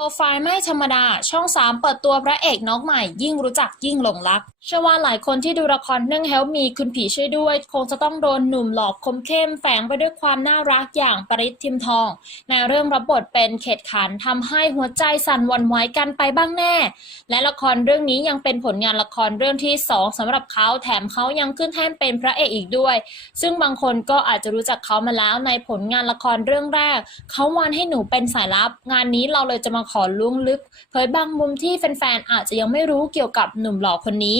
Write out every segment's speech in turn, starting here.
โปรไฟล์ไม่ธรรมดา ช่อง 3 เปิดตัวพระเอกน้องใหม่ ยิ่งรู้จักยิ่งหลงรักเชื่อว่าหลายคนที่ดูละครเรื่อง Help Me คุณผีช่วยด้วย คงจะต้องโดนหนุ่มหลอกคมเข้มแฝงไปด้วยความน่ารักอย่างปริศทิมทอง ในเรื่องรับบทเป็นเขตขันทำให้หัวใจสั่นวันไหวกันไปบ้างแน่ และละครเรื่องนี้ยังเป็นผลงานละครเรื่องที่ 2สำหรับเขาแถมเขายังขึ้นแท่นเป็นพระเอกอีกด้วย ซึ่งบางคนก็อาจจะรู้จักเขามาแล้วในผลงานละครเรื่องแรกเขาวานให้หนูเป็นสายลับ งานนี้เราเลยจะมาขอล้วงลึก เผยบางมุมที่แฟนๆ อาจจะยังไม่รู้เกี่ยวกับหนุ่มหล่อคนนี้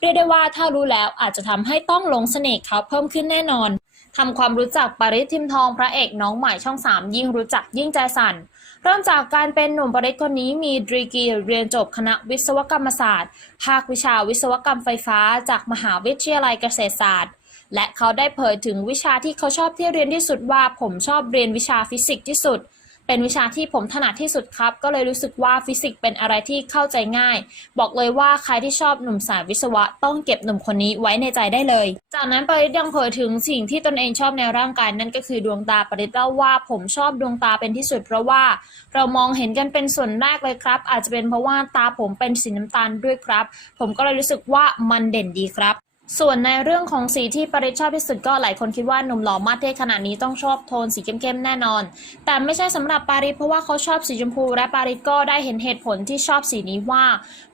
เรียกได้ว่าถ้ารู้แล้วอาจจะทำให้ต้องหลงเสน่ห์เขาเพิ่มขึ้นแน่นอนทำความรู้จักปริทิมทองพระเอกน้องใหม่ช่อง 3 ยิ่งรู้จักยิ่งใจสั่นเริ่มจากการเป็นหนุ่มปริศคนนี้มีดีกรีเรียนจบคณะวิศวกรรมศาสตร์ ภาควิชาวิศวกรรมไฟฟ้า จากมหาวิทยาลัยเกษตรศาสตร์ และเขาได้เผยถึงวิชาที่เขาชอบที่เรียนที่สุดว่าผมชอบเรียนวิชาฟิสิกส์ที่สุด เป็นวิชาที่ผมถนัดที่สุดครับ ก็เลยรู้สึกว่าฟิสิกส์เป็นอะไรที่เข้าใจง่าย บอกเลยว่าใครที่ชอบหนุ่มสายวิศวะ ต้องเก็บหนุ่มคนนี้ไว้ในใจได้เลย จากนั้นปริศยังเผยถึงสิ่งที่ตนเองชอบในร่างกายนั่นก็คือดวงตาปริศเล่าว่าผมชอบดวงตาเป็นที่สุดเพราะว่า เรามองเห็นกันเป็นส่วนแรกเลยครับ อาจจะเป็นเพราะว่าตาผมเป็นสีน้ำตาลด้วยครับ ผมก็เลยรู้สึกว่ามันเด่นดีครับ ส่วนในเรื่องของสีที่ปริชอบที่สุดก็หลายคนคิดว่าหนุ่มหล่อมาเท่ขนาดนี้ต้องชอบโทนสีเข้มๆแน่นอน แต่ไม่ใช่สำหรับปาริสเพราะว่าเขาชอบสีชมพูและปาริสก็ได้เห็นเหตุผลที่ชอบสีนี้ว่า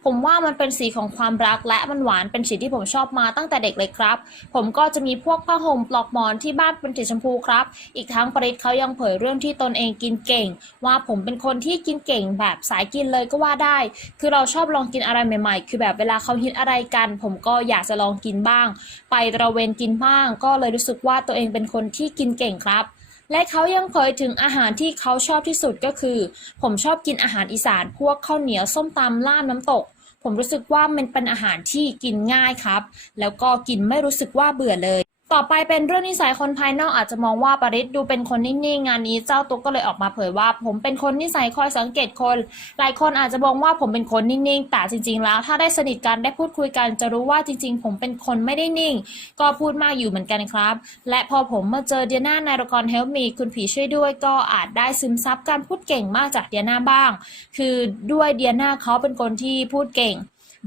ผมว่ามันเป็นสีของความรักและมันหวานเป็นสีที่ผมชอบมาตั้งแต่เด็กเลยครับ ผมก็จะมีพวกผ้าห่มปลอกหมอนที่บ้านเป็นสีชมพูครับ อีกทั้งปริศเขายังเผยเรื่องที่ตนเองกินเก่ง ว่าผมเป็นคนที่กินเก่งแบบสายกินเลยก็ว่าได้ คือเราชอบลองกินอะไรใหม่ ๆ คือแบบเวลาเขาฮิตอะไรกัน ผมก็อยากจะลองกินบ้าง ไปตระเวนกินบ้าง ก็เลยรู้สึกว่าตัวเองเป็นคนที่กินเก่งครับ และเขายังเผยถึงอาหารที่เขาชอบที่สุดก็คือ ผมชอบกินอาหารอีสาน พวกข้าวเหนียวส้มตำลาบน้ำตก ผมรู้สึกว่ามันเป็นอาหารที่กินง่ายครับ แล้วก็กินไม่รู้สึกว่าเบื่อเลย ต่อไปเป็นเรื่องนิสัยคนภายนอกอาจจะมองว่าปริศดูเป็นคนนิ่งๆงานนี้เจ้าตัวก็เลยออกมาเผยว่า ผมเป็นคนนิสัยคอยสังเกตคน หลายคนอาจจะมองว่าผมเป็นคนนิ่งๆ แต่จริง ๆ แล้ว ถ้าได้สนิทกันได้พูดคุยกันจะรู้ว่าจริง ๆ ผมเป็นคนไม่ได้นิ่ง ก็พูดมากอยู่เหมือนกันครับ และพอผมมาเจอเดียนาในละคร Help Me คุณผีช่วยด้วย ก็อาจได้ซึมซับการพูดเก่งมากจากเดียนาบ้าง คือด้วยเดียนาเขาเป็นคนที่พูดเก่ง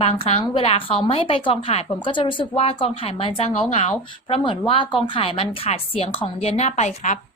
บางครั้งเวลาเขาไม่ไปกองถ่าย ผมก็จะรู้สึกว่ากองถ่ายมันจะเหงาๆเพราะเหมือนว่ากองถ่ายมันขาดเสียงของเดียนาไปครับ